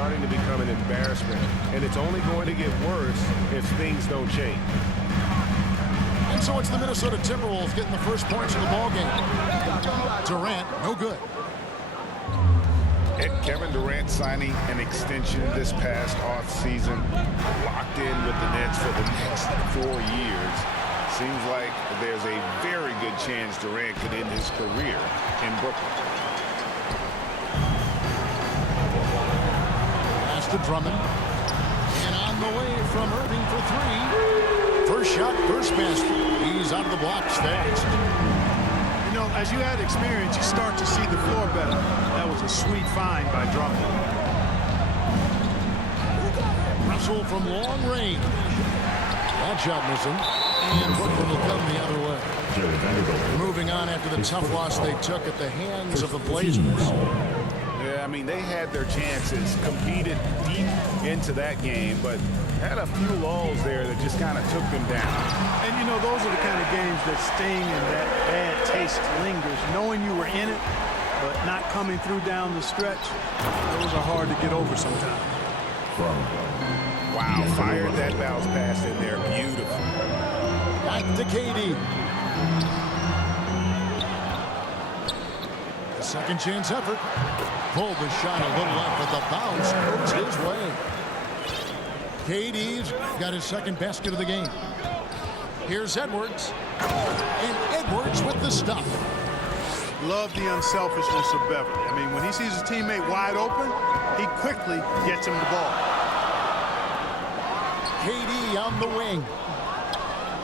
starting to become an embarrassment, and it's only going to get worse if things don't change. And so it's the Minnesota Timberwolves getting the first points of the ball game. Durant, no good. And Kevin Durant signing an extension this past offseason, locked in with the Nets for the next 4 years. Seems like there's a very good chance Durant could end his career in Brooklyn. Pass to Drummond. And on the way from Irving for three. First shot, first basket. He's out of the blocks fast. You know, as you add experience, you start to see the floor better. That was a sweet find by Drummond. Russell from long range. That shot missing. And Brooklyn will come the other way. Moving on after the tough loss they took at the hands of the Blazers. Yeah, I mean, they had their chances, competed deep into that game, but had a few lulls there that just kind of took them down. And, you know, those are the kind of games that sting and that bad taste lingers. Knowing you were in it, but not coming through down the stretch, those are hard to get over sometimes. Wow, fired that bounce pass in there. Beautiful. Back to KD. A second chance effort. Pulled the shot a little up, but the bounce goes his way. KD's got his second basket of the game. Here's Edwards. And Edwards with the stuff. Love the unselfishness of Beverly. I mean, when he sees his teammate wide open, he quickly gets him the ball. KD on the wing.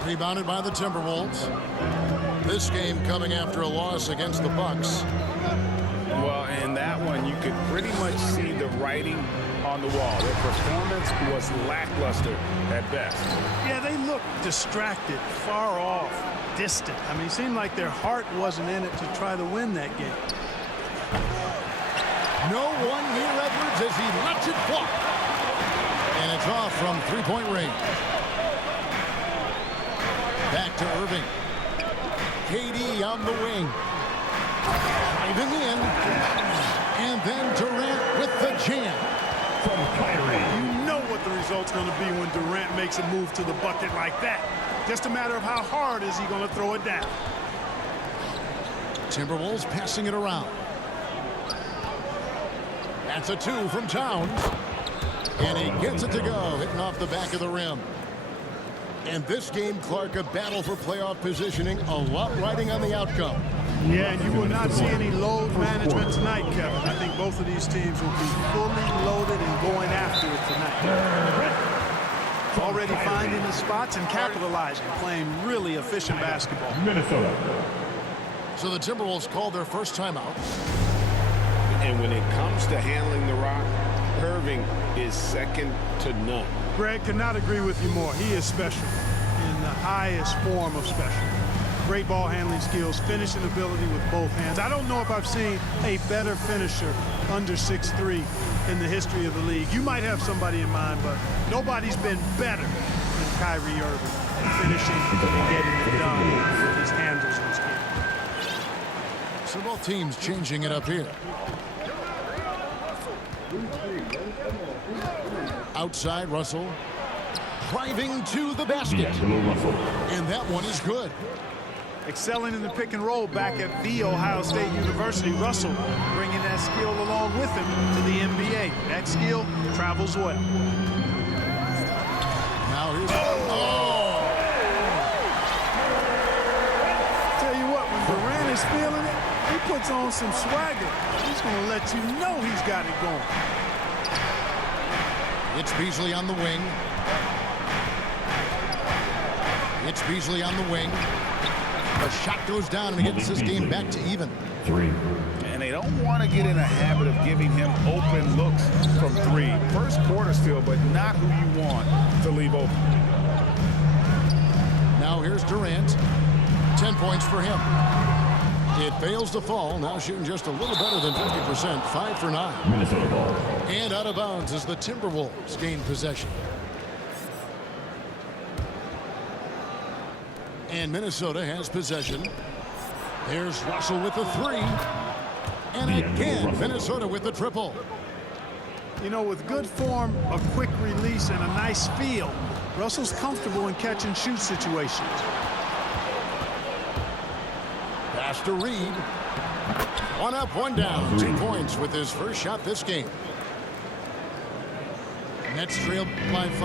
Rebounded by the Timberwolves. This game coming after a loss against the Bucks. Well, in that one, you could pretty much see the writing on the wall. Their performance was lackluster at best. Yeah, they looked distracted, far off, distant. I mean, it seemed like their heart wasn't in it to try to win that game. No one near Edwards as he lets it fly. And it's off from three-point range. Back to Irving. KD on the wing. Driving in. And then Durant with the jam. From Kyrie. You know what the result's going to be when Durant makes a move to the bucket like that. Just a matter of how hard is he going to throw it down. Timberwolves passing it around. That's a two from Towns. And he gets it to go, hitting off the back of the rim. And this game, Clark, a battle for playoff positioning, a lot riding on the outcome. Yeah, and you will not see any load management tonight, Kevin. I think both of these teams will be fully loaded and going after it tonight. Already finding the spots and capitalizing, playing really efficient basketball. Minnesota. So the Timberwolves called their first timeout. And when it comes to handling the rock, Irving is second to none. Greg, could not agree with you more. He is special in the highest form of special. Great ball handling skills, finishing ability with both hands. I don't know if I've seen a better finisher under 6'3" in the history of the league. You might have somebody in mind, but nobody's been better than Kyrie Irving at finishing and getting it done with his handles and skills. So both teams changing it up here. Outside, Russell. Driving to the basket. And that one is good. Excelling in the pick and roll back at the Ohio State University. Russell bringing that skill along with him to the NBA. That skill travels well. Now here's... Oh! Tell you what, when Durant is feeling it, he puts on some swagger. He's going to let you know he's got it going. It's Beasley on the wing. It's Beasley on the wing. The shot goes down and he gets this game back to even. Three. And they don't want to get in a habit of giving him open looks from three. First quarter still, but not who you want to leave open. Now here's Durant. 10 points for him. It fails to fall. Now shooting just a little better than 50%. 5 for 9. Minnesota ball. And out of bounds as the Timberwolves gain possession. And Minnesota has possession. There's Russell with the three. And again, Minnesota with the triple. You know, with good form, a quick release, and a nice feel, Russell's comfortable in catch-and-shoot situations. Pass to Reed. One up, one down. 2 points with his first shot this game. Nets trail by 5.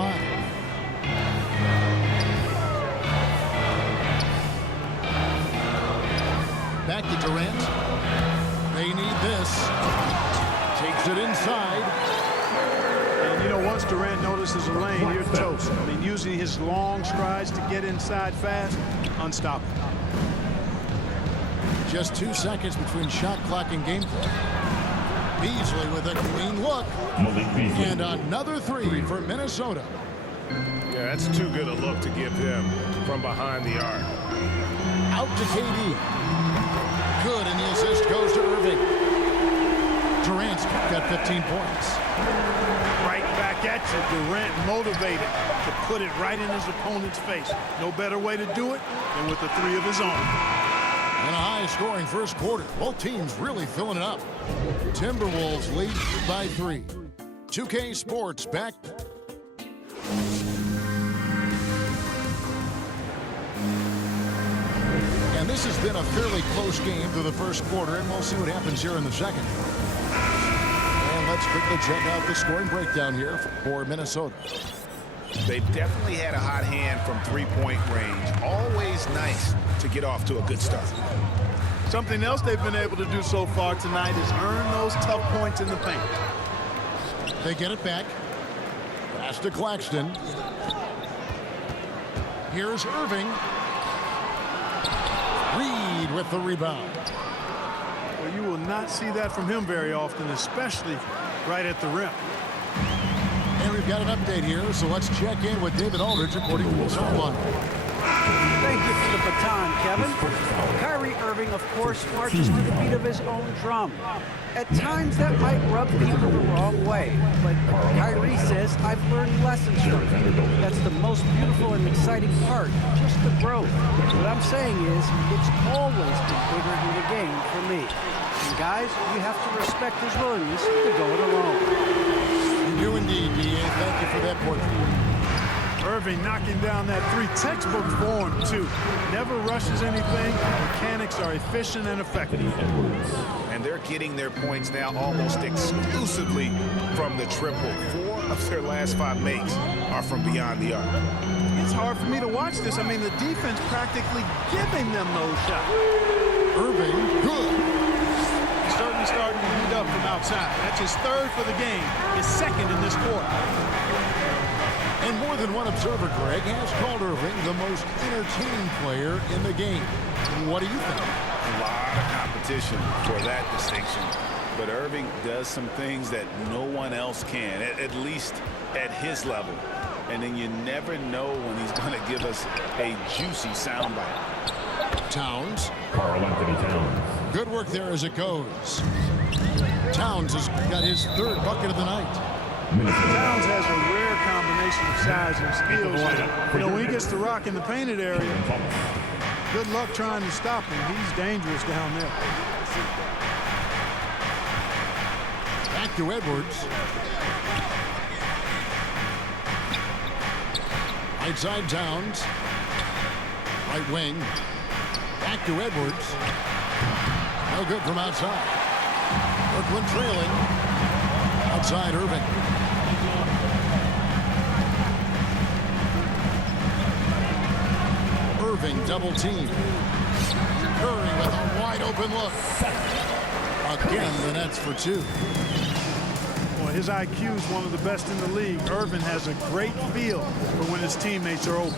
Back to Durant. They need this. Takes it inside. And, you know, once Durant notices a lane, you're toast. I mean, using his long strides to get inside fast, unstoppable. Just 2 seconds between shot clock and game clock. Beasley with a clean look. And another 3 for Minnesota. Yeah, that's too good a look to give him from behind the arc. Out to KD. Good, and the assist goes to Irving. Durant's got 15 points. Right back at you. Durant motivated to put it right in his opponent's face. No better way to do it than with the 3 of his own. And a high-scoring first quarter. Both teams really filling it up. Timberwolves lead by 3. 2K Sports back. And this has been a fairly close game through the first quarter, and we'll see what happens here in the second. And let's quickly check out the scoring breakdown here for Minnesota. They've definitely had a hot hand from three-point range. Always nice to get off to a good start. Something else they've been able to do so far tonight is earn those tough points in the paint. They get it back. Pass to Claxton. Here's Irving. Reed with the rebound. Well, you will not see that from him very often, especially right at the rim. And we've got an update here, so let's check in with David Aldridge reporting from the sideline. Thank you for the baton, Kevin. Kyrie Irving, of course, marches to the beat of his own drum. At times, that might rub people the wrong way, but Kyrie says, I've learned lessons from it. That's the most beautiful and exciting part, just the growth. What I'm saying is, it's always been bigger in the game for me. And guys, you have to respect his willingness to go it alone. You do indeed, D.A. Thank you for that portrait. Irving knocking down that 3 textbook form, too. Never rushes anything. Mechanics are efficient and effective. And they're getting their points now almost exclusively from the triple. 4 of their last 5 makes are from beyond the arc. It's hard for me to watch this. I mean, the defense practically giving them those shots. Irving, good. He's certainly starting to heat up from outside. That's his 3rd for the game, his 2nd in this quarter. And more than one observer, Greg, has called Irving the most entertaining player in the game. What do you think? A lot of competition for that distinction. But Irving does some things that no one else can, at least at his level. And then you never know when he's going to give us a juicy soundbite. Towns. Karl Anthony Towns. Good work there as it goes. Towns has got his 3rd bucket of the night. Towns has a rare combination of size and skills. You know, when he gets the rock in the painted area, good luck trying to stop him. He's dangerous down there. Back to Edwards. Right side Towns. Right wing. Back to Edwards. No good from outside. Brooklyn trailing. Outside Irving. Irving double team. Curry with a wide open look. Again, the Nets for 2. Well, his IQ is one of the best in the league. Irving has a great feel for when his teammates are open.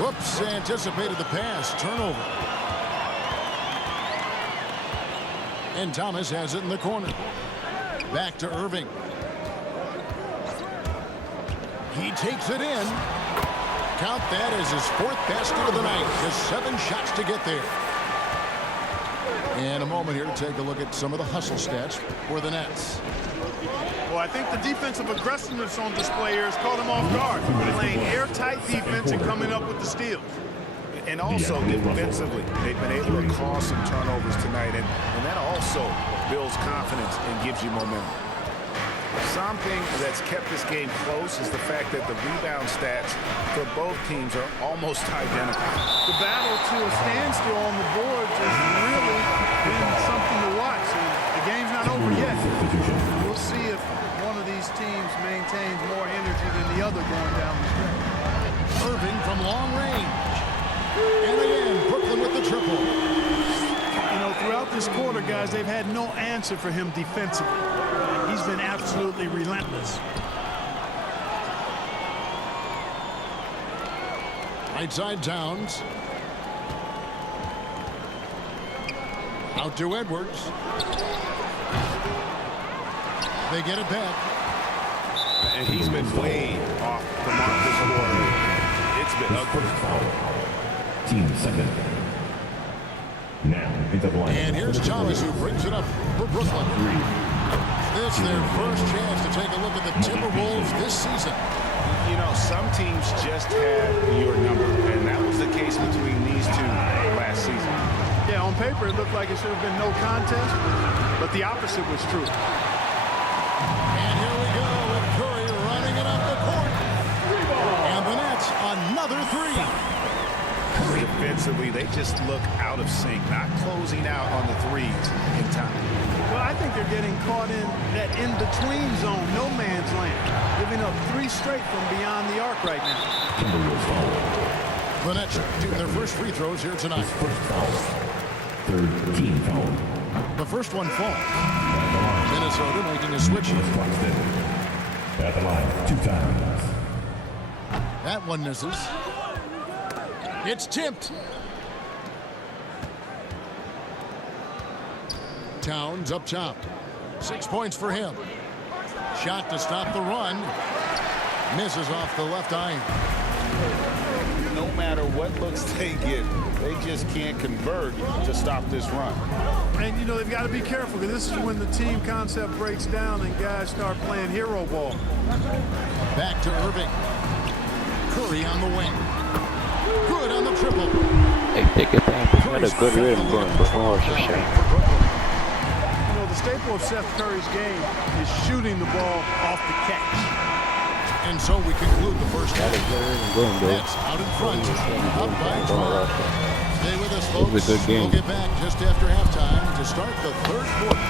Whoops, anticipated the pass. Turnover. And Thomas has it in the corner. Back to Irving. He takes it in. Count that as his 4th basket of the night. Just 7 shots to get there. In a moment here to take a look at some of the hustle stats for the Nets. Well, I think the defensive aggressiveness on display here has caught him off guard. Playing airtight defense and coming up with the steals. And also defensively, they've been able to cause some turnovers tonight. And that also builds confidence and gives you momentum. Something that's kept this game close is the fact that the rebound stats for both teams are almost identical. The battle to a standstill on the boards has really been something to watch. And the game's not over yet. We'll see if one of these teams maintains more energy than the other going down the stretch. Irving from long range. And again, Brooklyn with the triple. You know, throughout this quarter, guys, they've had no answer for him defensively. He's been absolutely relentless. Right side Towns. Out to Edwards. They get it back. And he's been way off the mark this quarter. It's been ugly. Team second. Now into the line. And here's Thomas who brings it up for Brooklyn. This is their first chance to take a look at the Timberwolves this season. You know, some teams just have your number, and that was the case between these two last season. Yeah, on paper, it looked like it should have been no contest, but the opposite was true. And here we go with Curry running it up the court. And the Nets, another three. Defensively, they just look out of sync, not closing out on the threes in time. Well, I think they're getting caught in that in-between zone, no man's land, giving up 3 straight from beyond the arc right now. The Nets shooting their first free throws here tonight. First foul. Third team foul. The first one falls. Minnesota making a switch. At the line 2 times. That one misses. It's tipped. Towns up top. 6 points for him. Shot to stop the run. Misses off the left iron. No matter what looks they get, they just can't convert to stop this run. And, you know, they've got to be careful because this is when the team concept breaks down and guys start playing hero ball. Back to Irving. Curry on the wing. Good on the triple. Hey, take your time. Had a good rhythm going before, so shame. You know, the staple of Seth Curry's game is shooting the ball off the catch. And so we conclude the first half. Going, bro. Nets out in front. Up by 12. Stay with us, It was folks. a good game. We'll get back just after halftime to start the third quarter.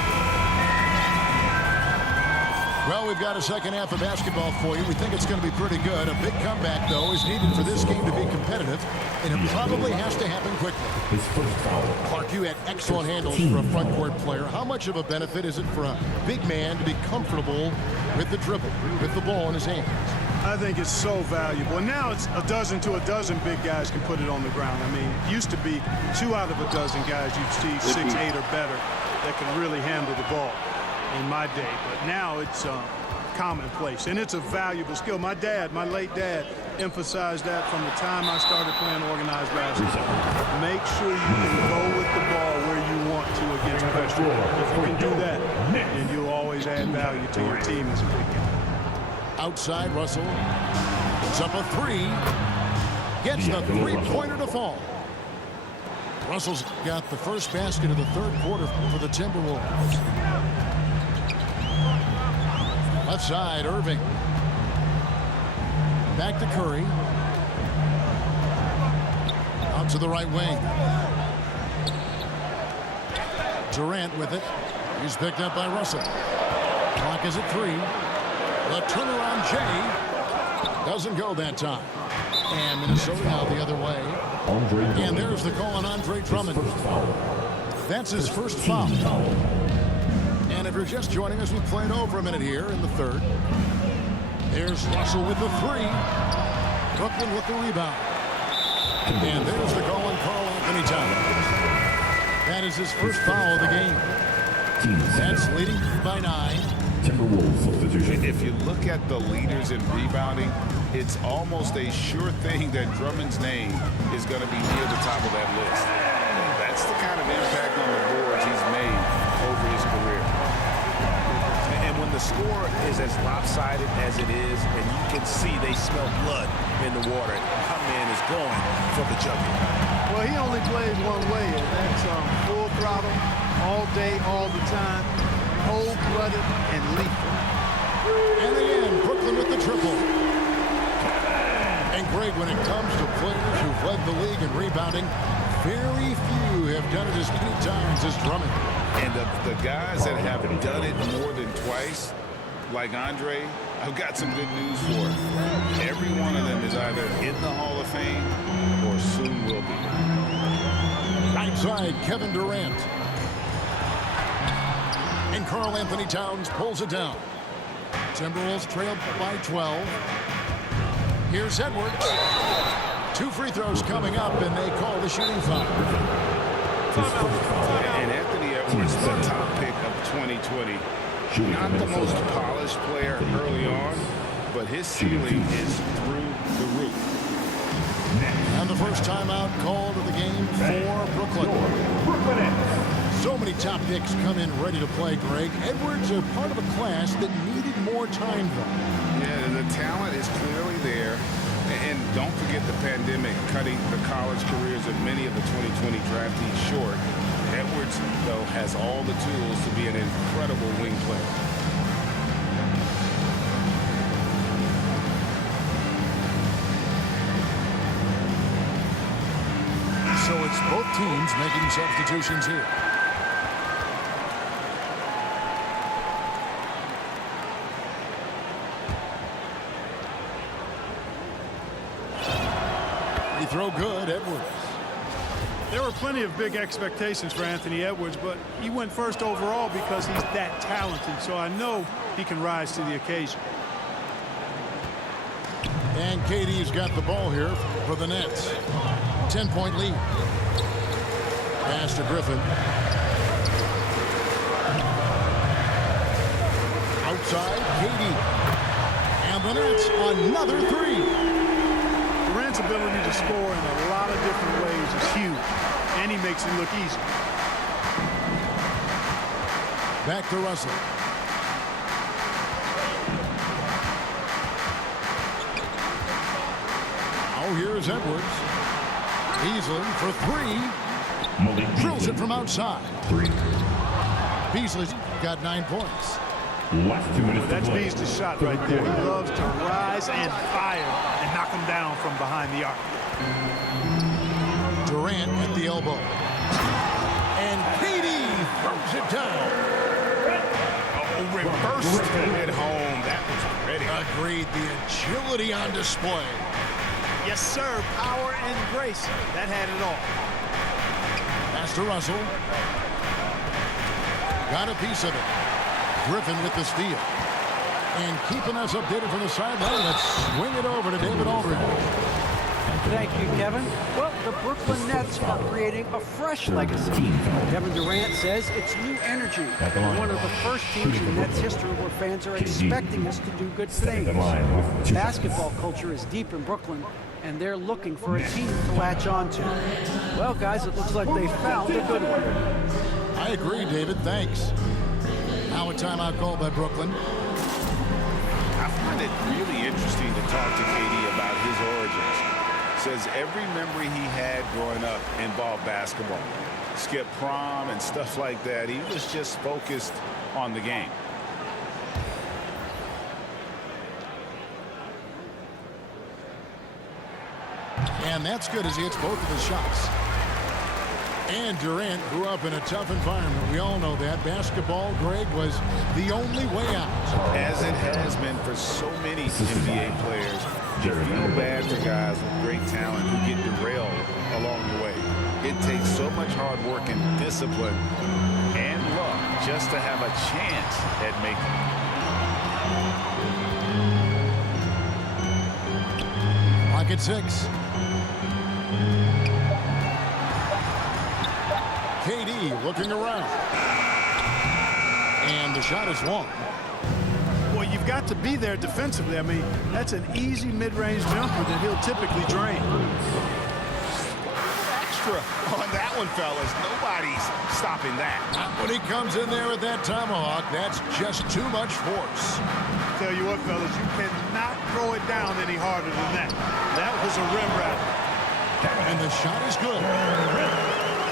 Well, we've got a second half of basketball for you. We think it's going to be pretty good. A big comeback, though, is needed for this game to be competitive, and it probably has to happen quickly. His first foul. Clark, you had excellent handles for a front court player. How much of a benefit is it for a big man to be comfortable with the dribble, with the ball in his hands? I think it's so valuable. And now it's a dozen to a dozen big guys can put it on the ground. I mean, it used to be 2 out of a dozen guys you'd see 6, 8 or better that can really handle the ball in my day. But now it's commonplace, and it's a valuable skill. My late dad, emphasized that from the time I started playing organized basketball. Make sure you can go with the ball where you want to against pressure. If you can do that, then you'll always add value to your team as a big guy. Outside, Russell puts up a 3. Gets the three-pointer to fall. Russell's got the first basket of the third quarter for the Timberwolves. Left side, Irving. Back to Curry. Out to the right wing. Durant with it. He's picked up by Russell. Clock is at 3. The turnaround Jay doesn't go that time. And Minnesota now the other way. And there's the call on Andre Drummond. That's his first foul. And if you're just joining us, we played over a minute here in the third. There's Russell with the 3. Brooklyn with the rebound. And there's the call on Karl Anthony Towns. That is his first foul of the game. That's leading by 9. Timberwolves substitution. If you look at the leaders in rebounding, it's almost a sure thing that Drummond's name is going to be near the top of that list. That's the kind of impact on the boards he's made over his career. And when the score is as lopsided as it is, and you can see they smell blood in the water, my man is going for the jugular. Well, he only plays one way, and that's full throttle, all day, all the time, cold-blooded, and lethal. And again, Brooklyn with the triple. And Greg, when it comes to players who've led the league in rebounding, very few have done it as many times as Drummond. And the guys that have done it more than twice, like Andre, I've got some good news for him. Every one of them is either in the Hall of Fame or soon will be. Right side, Kevin Durant. And Karl Anthony Towns pulls it down. Timberwolves trail by 12. Here's Edwards. 2 free throws coming up, and they call the shooting foul. And Anthony Edwards, the top pick of 2020. Not the most polished player early on, but his ceiling is through the roof. And the first timeout called of the game for Brooklyn. So many top picks come in ready to play, Greg. Edwards are part of a class that needed more time, though. Yeah, the talent is clearly there. And don't forget the pandemic cutting the college careers of many of the 2020 draftees short. Edwards, though, has all the tools to be an incredible wing player. So it's both teams making substitutions here. Free throw good, Edwards. There were plenty of big expectations for Anthony Edwards, but he went first overall because he's that talented. So I know he can rise to the occasion. And KD's got the ball here for the Nets. 10-point lead. Pass to Griffin. Outside, KD. And the Nets, another 3. Durant's ability to score in a lot of different ways is huge, and he makes it look easy. Back to Russell. Now here's Edwards. Beasley for 3. Drills it from outside. 3. Beasley's got 9 points. Last 2 minutes. That's Beasley's shot right there. He loves to rise and fire and knock him down from behind the arc. Durant at the elbow. And KD throws it down. Oh, reversed it at home. That was pretty. Agreed. The agility on display. Yes, sir. Power and grace. That had it all. Pass to Russell. Got a piece of it. Griffin with the steal. And keeping us updated from the sideline, let's swing it over to David Aldridge. Thank you, Kevin. Well, the Brooklyn Nets are creating a fresh legacy. Kevin Durant says it's new energy. We're one of the first teams in Nets history where fans are expecting us to do good things. Basketball culture is deep in Brooklyn, and they're looking for a team to latch on to. Well, guys, it looks like they found a good one. I agree, David. Thanks. Now a timeout called by Brooklyn. I find it really interesting to talk to KD about his origins. Says every memory he had growing up involved basketball. Skip prom and stuff like that. He was just focused on the game. And that's good as he hits both of his shots. And Durant grew up in a tough environment. We all know that. Basketball, Greg, was the only way out. As it has been for so many NBA players. You feel bad for guys with great talent who get derailed along the way. It takes so much hard work and discipline and luck just to have a chance at making it. Lock at 6. KD looking around. And the shot is long. Well, you've got to be there defensively. I mean, that's an easy mid-range jumper that he'll typically drain. Extra on that one, fellas. Nobody's stopping that. When he comes in there with that tomahawk, that's just too much force. Tell you what, fellas, you cannot throw it down any harder than that. That was a rim rattler. And the shot is good.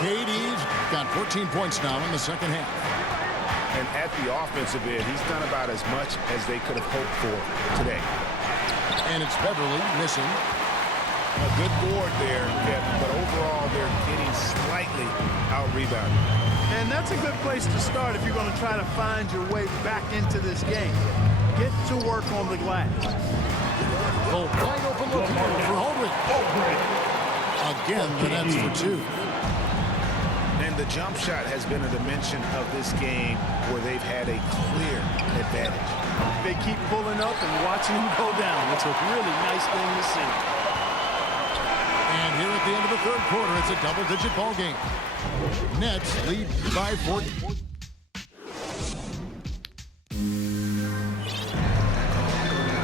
KD's got 14 points now in the second half. And at the offensive end, he's done about as much as they could have hoped for today. And it's Beverly missing. A good board there, Kevin, but overall they're getting slightly out-rebounded. And that's a good place to start if you're going to try to find your way back into this game. Get to work on the glass. Oh, wide open look here for Holdridge. Again, the nets for two. And the jump shot has been a dimension of this game where they've had a clear advantage. They keep pulling up and watching him go down. It's a really nice thing to see. And here at the end of the third quarter, it's a double-digit ball game. Nets lead by 4.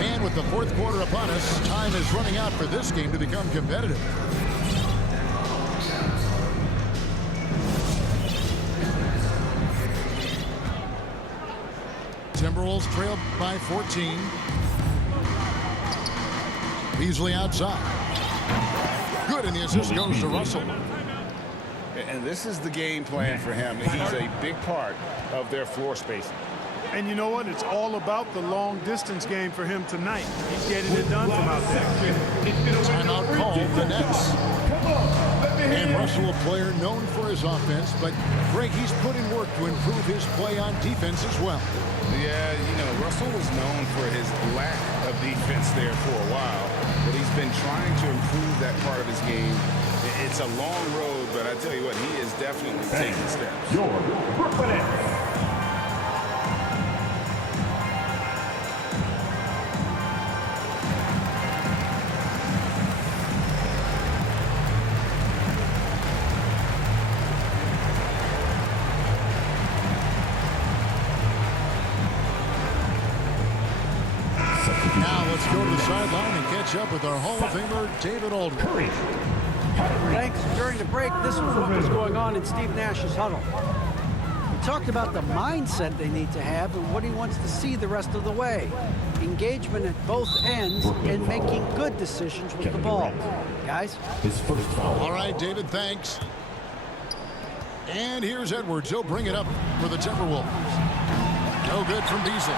And with the fourth quarter upon us, time is running out for this game to become competitive. Timberwolves trail by 14. Beasley outside. Good, and the assist goes to Russell. And this is the game plan for him. He's a big part of their floor spacing. And you know what? It's all about the long-distance game for him tonight. He's getting it done from out there. Timeout called the Nets. And Russell, a player known for his offense, but Greg, he's put in work to improve his play on defense as well. Yeah, you know, Russell was known for his lack of defense there for a while, but he's been trying to improve that part of his game. It's a long road, but I tell you what, he is definitely taking steps. Your Brooklyn Nets. Now let's go to the sideline and catch up with our Hall of Famer, David Aldridge. Thanks. During the break, this was what was going on in Steve Nash's huddle. He talked about the mindset they need to have and what he wants to see the rest of the way. Engagement at both ends and making good decisions with the ball. Guys? His first foul. All right, David, thanks. And here's Edwards. He'll bring it up for the Timberwolves. No good from Beasley.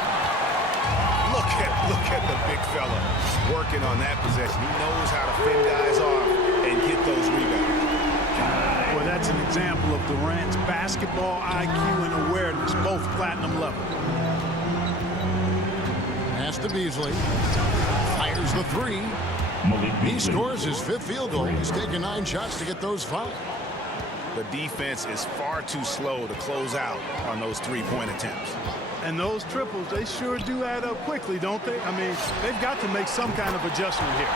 Look at the big fella working on that possession. He knows how to fend guys off and get those rebounds. Well, that's an example of Durant's basketball IQ and awareness, both platinum level. Pass to Beasley. Fires the three. He scores his fifth field goal. He's taken 9 shots to get those 5. The defense is far too slow to close out on those three-point attempts. And those triples, they sure do add up quickly, don't they? I mean, they've got to make some kind of adjustment here.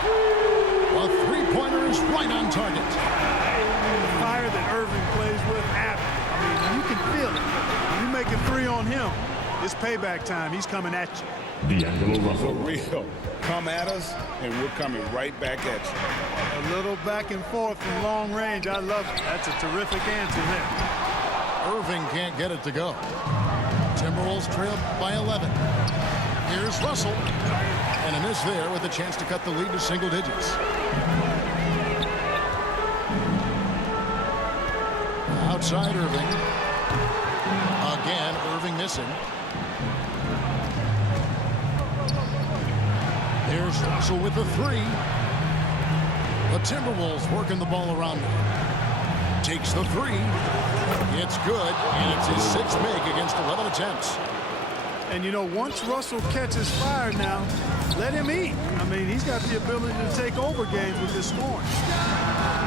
A three-pointer is right on target. The fire that Irving plays with, Abbott. I mean, you can feel it. When you make a 3 on him, it's payback time. He's coming at you. D'Angelo For Russell. real. Come at us, and we're coming right back at you. A little back and forth from long range. I love it. That's a terrific answer there. Irving can't get it to go. Timberwolves trail by 11. Here's Russell. And a miss there with a chance to cut the lead to single digits. Outside Irving. Again, Irving missing. Here's Russell with the 3. The Timberwolves working the ball around him. Takes the 3. It's good, and it's his 6th make against 11 attempts. And, you know, once Russell catches fire now, let him eat. I mean, he's got the ability to take over games with his scoring.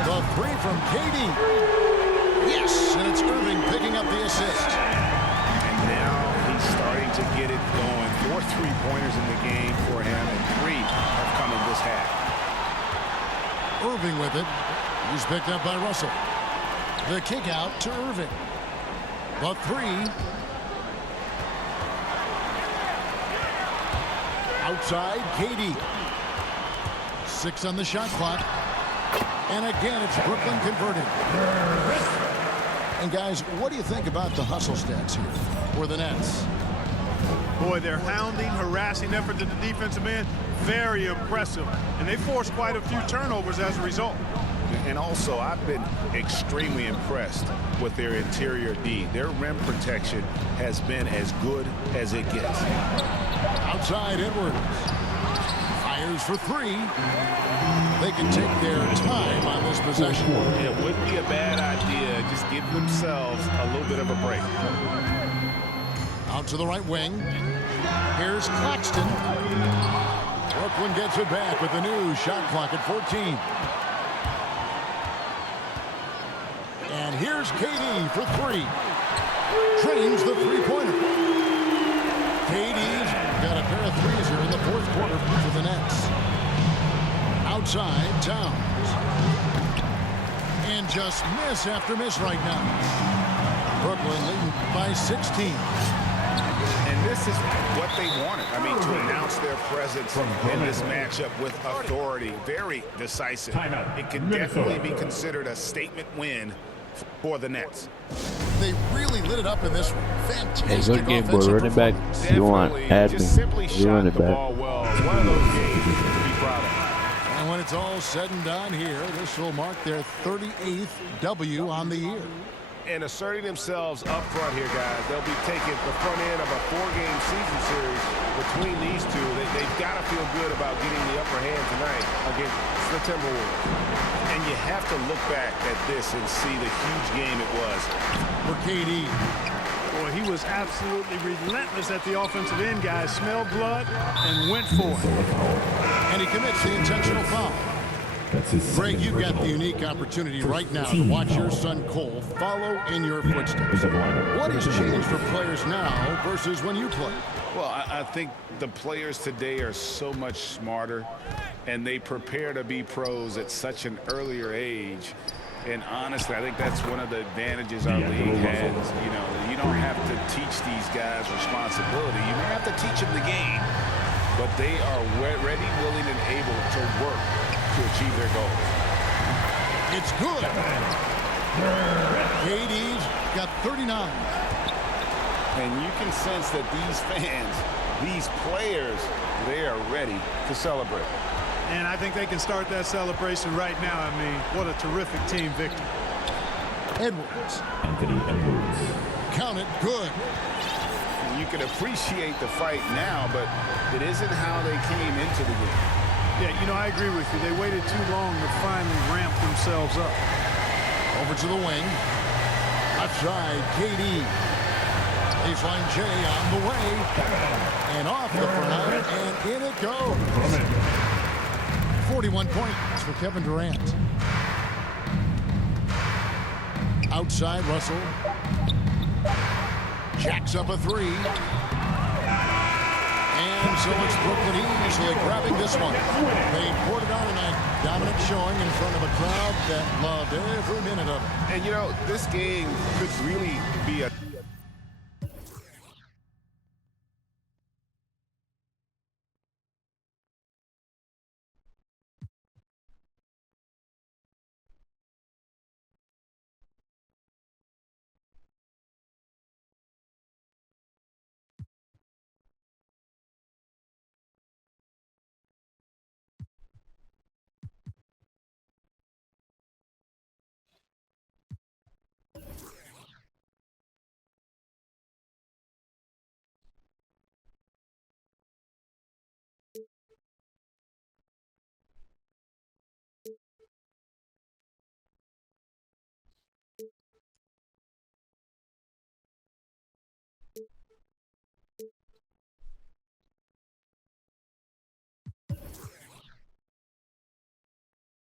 The 3 from KD. Yes, and it's Irving picking up the assist. And now he's starting to get it going. 4 3-pointers in the game for him, and 3 have come in this half. Irving with it. He's picked up by Russell. The kick out to Irving. The 3. Outside, KD. 6 on the shot clock. And again, it's Brooklyn converting. And guys, what do you think about the hustle stats here for the Nets? Boy, their hounding, harassing effort to the defensive end, very impressive. And they forced quite a few turnovers as a result. And also, I've been extremely impressed with their interior D. Their rim protection has been as good as it gets. Outside Edwards. Fires for three. They can take their time on this possession. It wouldn't be a bad idea. Just give themselves a little bit of a break. Out to the right wing. Here's Claxton. Brooklyn gets it back with the new shot clock at 14. And here's KD for three. Drains the three-pointer. KD's got a pair of threes here in the fourth quarter for the Nets. Outside, Towns. And just miss after miss right now. Brooklyn leading by 16. And this is what they wanted. I mean, to announce their presence in this matchup with authority. Very decisive. It can definitely be considered a statement win for the Nets. They really lit it up in this one. Fantastic. Hey, good game, boy. offensive Running back. performance. You want admin. Just simply You run shot it the back. ball well. It's one of those games to be proud of. And when it's all said and done here, this will mark their 38th W on the year. And asserting themselves up front here, guys. They'll be taking the front end of a 4-game season series between these two. They've got to feel good about getting the upper hand tonight against the Timberwolves. And you have to look back at this and see the huge game it was. For KD. Boy, he was absolutely relentless at the offensive end, guys. Smelled blood and went for it. And he commits the intentional foul. Greg, you've got the unique opportunity right now to watch your son Cole follow in your footsteps. What has changed for players now versus when you played? Well, I think the players today are so much smarter, and they prepare to be pros at such an earlier age. And honestly, I think that's one of the advantages our league has. You know, you don't have to teach these guys responsibility. You may have to teach them the game, but they are ready, willing, and able to work to achieve their goals. It's good. KD's got 39. And you can sense that these fans, these players, they are ready to celebrate. And I think they can start that celebration right now. I mean, what a terrific team victory. Edwards. Anthony Edwards. Count it good. You can appreciate the fight now, but it isn't how they came into the game. Yeah, you know, I agree with you. They waited too long to finally ramp themselves up. Over to the wing. Outside, KD. Baseline J on the way. And off the front, and in it goes. 41 points for Kevin Durant. Outside, Russell. Jacks up a three. And so it's Brooklyn easily grabbing this one. They poured it on tonight. Dominant showing in front of a crowd that loved every minute of it. And, you know, this game could really be a